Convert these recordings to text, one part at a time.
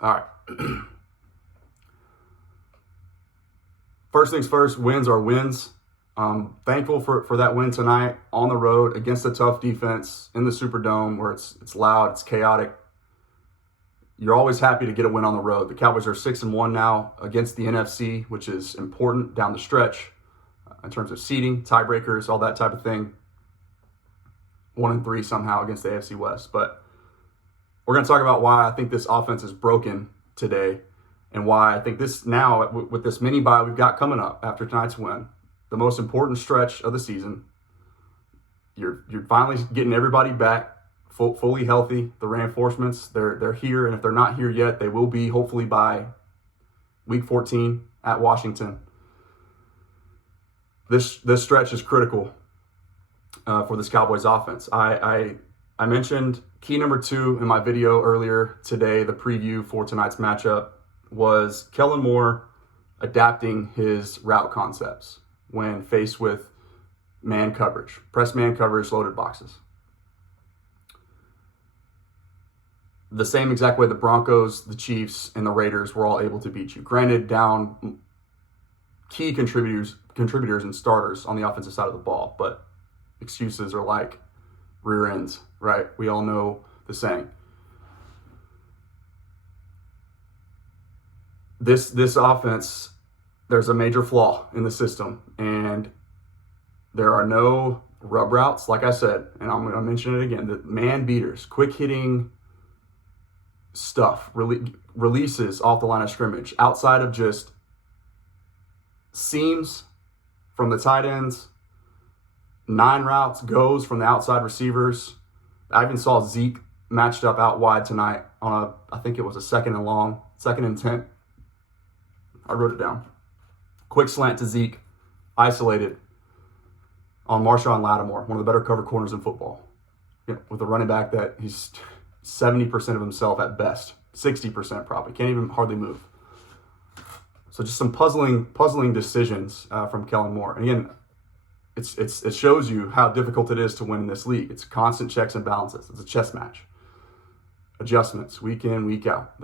All right. First things first, wins are wins. Thankful for that win tonight on the road against a tough defense in the Superdome where it's loud, it's chaotic. You're always happy to get a win on the road. The Cowboys are 6-1 now against the NFC, which is important down the stretch in terms of seeding, tiebreakers, all that type of thing. 1-3 somehow against the AFC West. But we're going to talk about why I think this offense is broken today and why I think this now, with this mini bye we've got coming up after tonight's win, the most important stretch of the season, you're finally getting everybody back fully healthy. The reinforcements, they're here, and if they're not here yet, they will be hopefully by week 14 at Washington. This stretch is critical for this Cowboys offense. I mentioned key number 2 in my video earlier today. The preview for tonight's matchup was Kellen Moore adapting his route concepts when faced with man coverage, press man coverage, loaded boxes. The same exact way the Broncos, the Chiefs, and the Raiders were all able to beat you. Granted, down key contributors and starters on the offensive side of the ball, but excuses are like rear ends, right? We all know the saying. This offense, there's a major flaw in the system, and there are no rub routes, like I said, and I'm going to mention it again, the man beaters, quick hitting stuff, releases off the line of scrimmage, outside of just seams from the tight ends, 9 routes, goes from the outside receivers. I even saw Zeke matched up out wide tonight on I think it was a 2nd and long, 2nd and 10. I wrote it down. Quick slant to Zeke, isolated on Marshawn Lattimore, one of the better cover corners in football. With a running back that he's 70% of himself at best, 60% probably, can't even hardly move. So just some puzzling decisions from Kellen Moore. And again, it shows you how difficult it is to win in this league. It's constant checks and balances. It's a chess match. Adjustments week in, week out.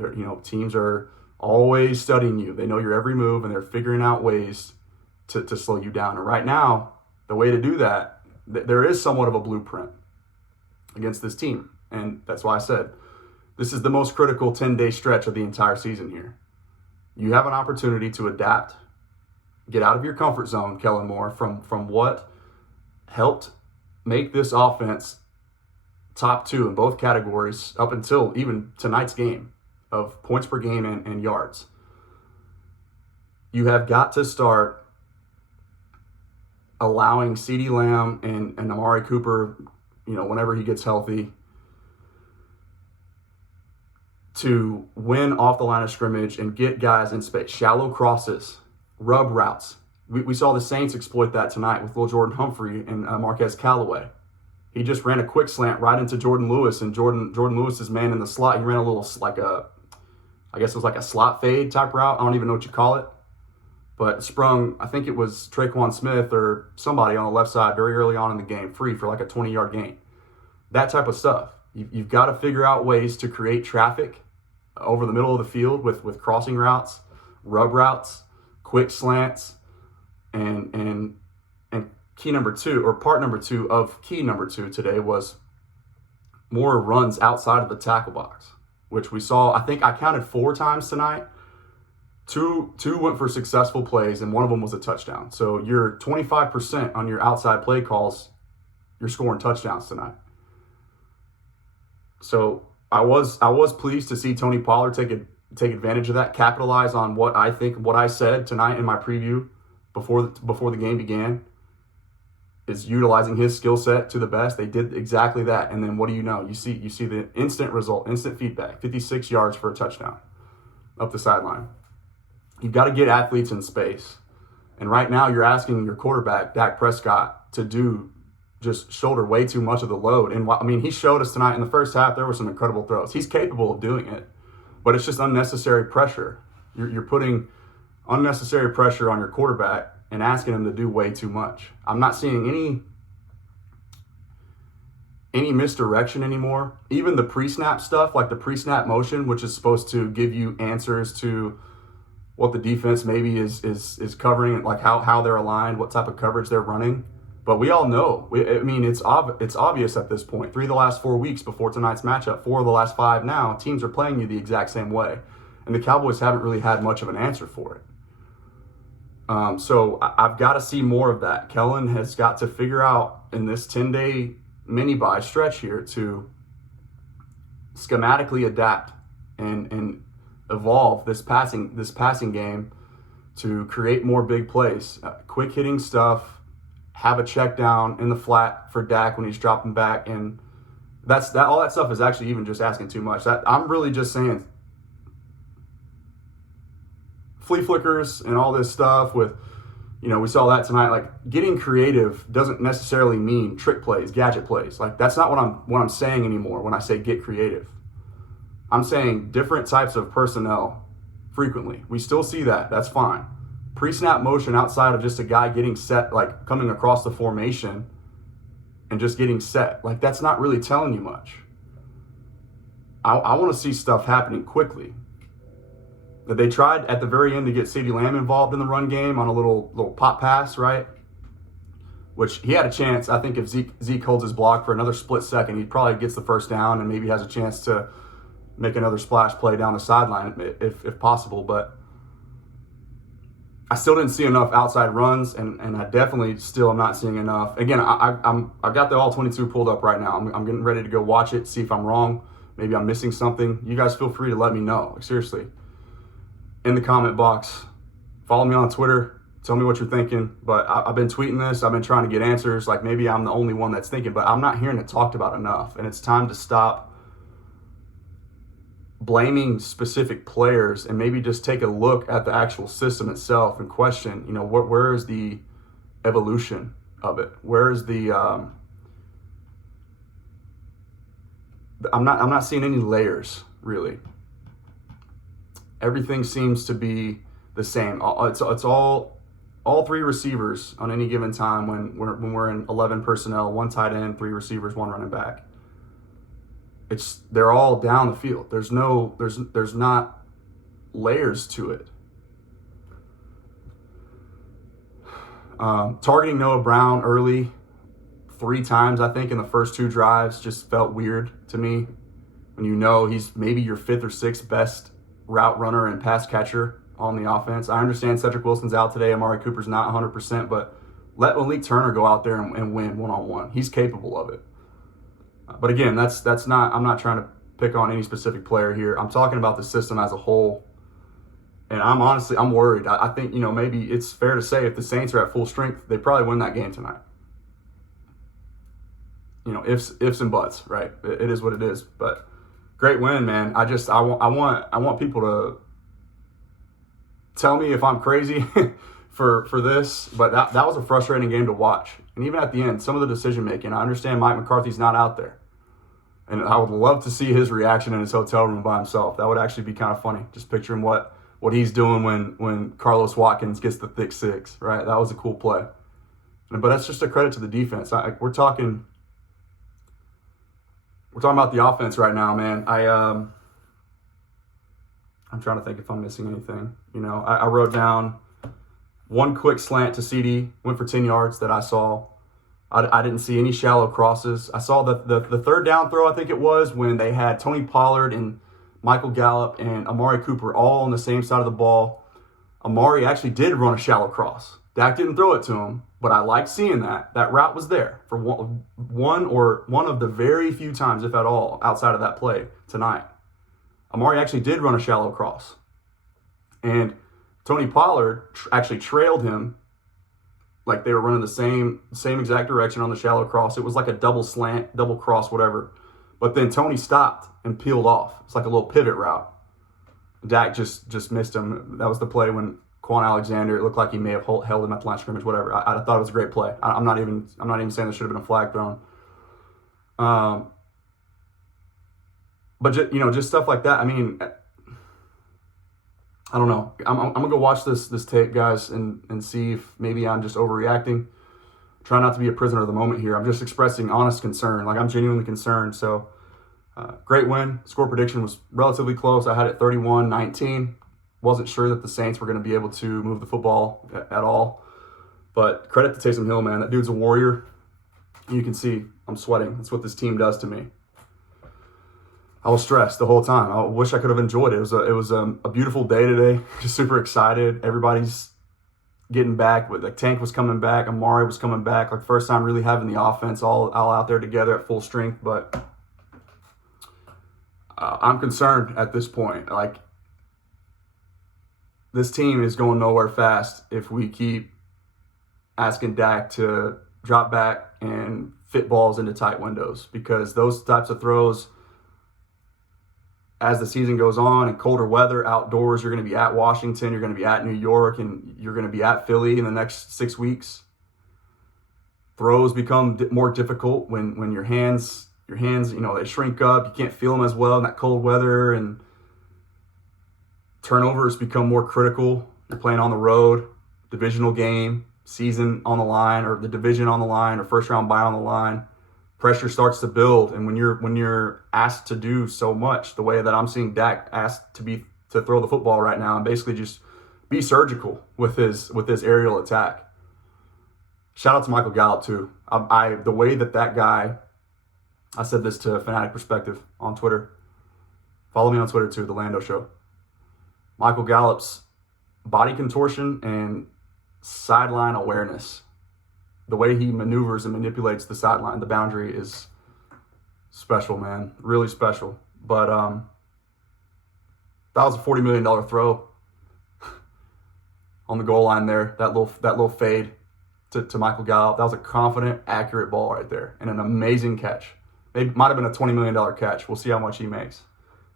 Teams are always studying you. They know your every move, and they're figuring out ways to slow you down. And right now, the way to do that, there is somewhat of a blueprint against this team. And that's why I said this is the most critical 10-day stretch of the entire season here. You have an opportunity to adapt, get out of your comfort zone, Kellen Moore, from what helped make this offense top 2 in both categories up until even tonight's game of points per game and yards. You have got to start allowing CeeDee Lamb and Amari Cooper, whenever he gets healthy, to win off the line of scrimmage and get guys in space. Shallow crosses, rub routes. We saw the Saints exploit that tonight with Lil Jordan Humphrey and Marquez Callaway. He just ran a quick slant right into Jordan Lewis, and Jordan Lewis's man in the slot. He ran a little I guess it was like a slot fade type route. I don't even know what you call it. But sprung, I think it was Traquan Smith or somebody on the left side very early on in the game, free for like a 20-yard gain. That type of stuff. You've got to figure out ways to create traffic over the middle of the field with crossing routes, rub routes, quick slants, and key number 2, or part number 2 of key number 2 today was more runs outside of the tackle box, which we saw, I think I counted 4 times tonight. Two went for successful plays, and one of them was a touchdown. So you're 25% on your outside play calls, you're scoring touchdowns tonight. So I was pleased to see Tony Pollard take advantage of that, capitalize on what I said tonight in my preview before the game began, is utilizing his skill set to the best. They did exactly that, and then what do you know? You see the instant result, instant feedback, 56 yards for a touchdown up the sideline. You've got to get athletes in space, and right now you're asking your quarterback Dak Prescott to just shoulder way too much of the load. And I mean, he showed us tonight in the first half there were some incredible throws. He's capable of doing it, but it's just unnecessary pressure. You're putting unnecessary pressure on your quarterback and asking him to do way too much. I'm not seeing any misdirection anymore. Even the pre-snap stuff, like the pre-snap motion, which is supposed to give you answers to what the defense maybe is covering, like how they're aligned, what type of coverage they're running. But we all know. It's obvious at this point. 3 of the last 4 weeks before tonight's matchup, 4 of the last 5 now, teams are playing you the exact same way. And the Cowboys haven't really had much of an answer for it. So I've got to see more of that. Kellen has got to figure out in this 10-day mini-bye stretch here to schematically adapt and evolve this passing game to create more big plays, quick hitting stuff, have a check down in the flat for Dak when he's dropping back, and all that stuff is actually even just asking too much. I'm really just saying flea flickers and all this stuff with, we saw that tonight. Like, getting creative doesn't necessarily mean trick plays, gadget plays. Like, that's not what I'm saying anymore when I say get creative. I'm saying different types of personnel frequently. We still see that. That's fine. Pre-snap motion outside of just a guy getting set, like coming across the formation and just getting set. Like, that's not really telling you much. I want to see stuff happening quickly. They tried at the very end to get CeeDee Lamb involved in the run game on a little pop pass, right? Which he had a chance. I think if Zeke holds his block for another split second, he probably gets the first down and maybe has a chance to make another splash play down the sideline if possible. But I still didn't see enough outside runs, and I definitely still am not seeing enough. Again, I've got the all 22 pulled up right now. I'm getting ready to go watch it, see if I'm wrong. Maybe I'm missing something. You guys feel free to let me know. Like, seriously. In the comment box, follow me on Twitter, tell me what you're thinking. But I've been tweeting this, I've been trying to get answers. Like, maybe I'm the only one that's thinking, but I'm not hearing it talked about enough. And it's time to stop blaming specific players and maybe just take a look at the actual system itself and question, where is the evolution of it? Where is the I'm not seeing any layers, really. Everything seems to be the same. It's all 3 receivers on any given time when we're in 11 personnel, 1 tight end, 3 receivers, 1 running back. They're all down the field. There's not layers to it. Targeting Noah Brown early 3 times, I think, in the first 2 drives just felt weird to me. When he's maybe your 5th or 6th best route runner and pass catcher on the offense. I understand Cedric Wilson's out today. Amari Cooper's not 100%, but let Malik Turner go out there and win one-on-one. He's capable of it. But again, that's not. I'm not trying to pick on any specific player here. I'm talking about the system as a whole. And I'm worried. I think, maybe it's fair to say if the Saints are at full strength, they probably win that game tonight. Ifs and buts, right? It is what it is. But great win, man. I want people to tell me if I'm crazy for this, but that was a frustrating game to watch. And even at the end, some of the decision making, I understand Mike McCarthy's not out there. And I would love to see his reaction in his hotel room by himself. That would actually be kind of funny. Just picturing what he's doing when Carlos Watkins gets the thick 6, right? That was a cool play. But that's just a credit to the defense. We're talking about the offense right now, man. I'm trying to think if I'm missing anything. I wrote down 1 quick slant to CD, went for 10 yards that I saw. I didn't see any shallow crosses. I saw the third down throw, I think it was, when they had Tony Pollard and Michael Gallup and Amari Cooper all on the same side of the ball. Amari actually did run a shallow cross. Dak didn't throw it to him, but I liked seeing that. That route was there for one of the very few times, if at all, outside of that play tonight. Amari actually did run a shallow cross. And Tony Pollard actually trailed him, like they were running the same exact direction on the shallow cross. It was like a double slant, double cross, whatever. But then Tony stopped and peeled off. It's like a little pivot route. Dak just missed him. That was the play when Quan Alexander, it looked like he may have held him at the line of scrimmage, whatever. I thought it was a great play. I'm not even saying there should have been a flag thrown. But just stuff like that. I mean, I don't know. I'm gonna go watch this tape, guys, and see if maybe I'm just overreacting. try not to be a prisoner of the moment here. I'm just expressing honest concern. Like, I'm genuinely concerned. So, great win. Score prediction was relatively close. I had it 31-19. Wasn't sure that the Saints were going to be able to move the football at all. But credit to Taysom Hill, man. That dude's a warrior. You can see I'm sweating. That's what this team does to me. I was stressed the whole time. I wish I could have enjoyed it. It was a beautiful day today. Just super excited. Everybody's getting back. Like, Tank was coming back. Amari was coming back. Like, first time really having the offense all out there together at full strength. But I'm concerned at this point. Like, this team is going nowhere fast if we keep asking Dak to drop back and fit balls into tight windows, because those types of throws, as the season goes on and colder weather outdoors, you're going to be at Washington, you're going to be at New York, and you're going to be at Philly in the next 6 weeks. Throws become more difficult when your hands, they shrink up. You can't feel them as well in that cold weather, and turnovers become more critical. You're playing on the road, divisional game, season on the line, or the division on the line, or first round bye on the line. Pressure starts to build, and when you're asked to do so much, the way that I'm seeing Dak asked to throw the football right now, and basically just be surgical with his aerial attack. Shout out to Michael Gallup too. The way that guy, I said this to Fanatic Perspective on Twitter. Follow me on Twitter too, the Lando Show. Michael Gallup's body contortion and sideline awareness, the way he maneuvers and manipulates the sideline, the boundary, is special, man. Really special. But that was a $40 million throw on the goal line there. That little fade to Michael Gallup. That was a confident, accurate ball right there, and an amazing catch. It might have been a $20 million catch. We'll see how much he makes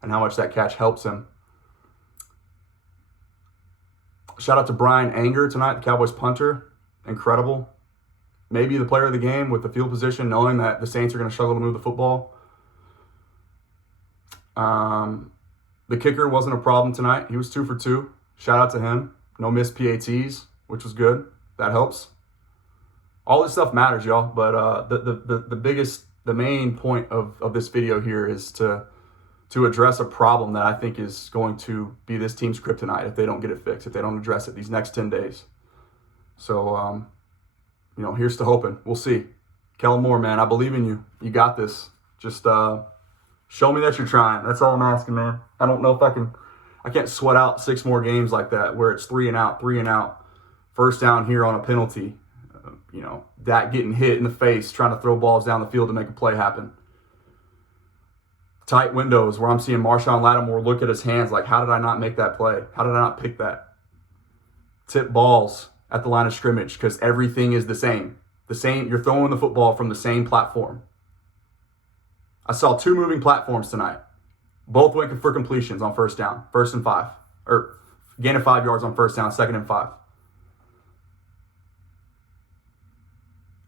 and how much that catch helps him. Shout out to Brian Anger tonight, the Cowboys punter. Incredible. Maybe the player of the game with the field position, knowing that the Saints are going to struggle to move the football. The kicker wasn't a problem tonight. He was 2 for 2. Shout out to him. No missed PATs, which was good. That helps. All this stuff matters, y'all. But the main point of this video here is to address a problem that I think is going to be this team's kryptonite if they don't get it fixed, if they don't address it these next 10 days. So, here's to hoping. We'll see. Kellen Moore, man, I believe in you. You got this. Just show me that you're trying. That's all I'm asking, man. I don't know if I can't sweat out 6 more games like that where it's 3 and out. First down here on a penalty. That getting hit in the face, trying to throw balls down the field to make a play happen. Tight windows where I'm seeing Marshawn Lattimore look at his hands like, how did I not make that play? How did I not pick that? Tip balls at the line of scrimmage because everything is the same. You're throwing the football from the same platform. I saw 2 moving platforms tonight. Both went for completions on first down, 1st and 5. Or gain of 5 yards on first down, 2nd and 5.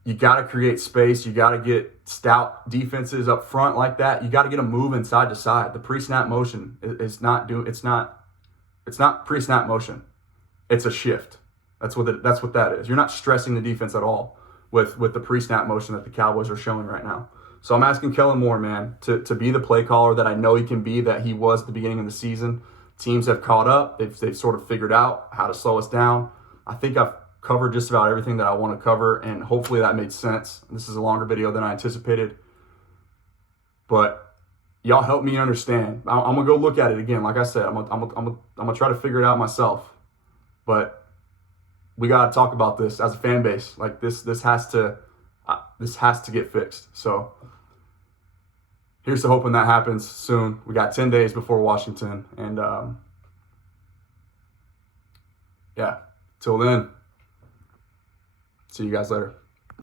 You got to create space. You got to get stout defenses up front like that. You got to get them moving side to side. The pre-snap motion is not pre-snap motion. It's a shift. That's what that is. You're not stressing the defense at all with the pre-snap motion that the Cowboys are showing right now. So I'm asking Kellen Moore, man, to be the play caller that I know he can be, that he was at the beginning of the season. Teams have caught up. They've sort of figured out how to slow us down. I think I've covered just about everything that I want to cover, and hopefully that made sense. This is a longer video than I anticipated, but y'all help me understand. I'm gonna go look at it again. Like I said, I'm gonna try to figure it out myself, but we gotta talk about this as a fan base. Like this has to get fixed. So here's to hoping that happens soon. We got 10 days before Washington, and till then. See you guys later.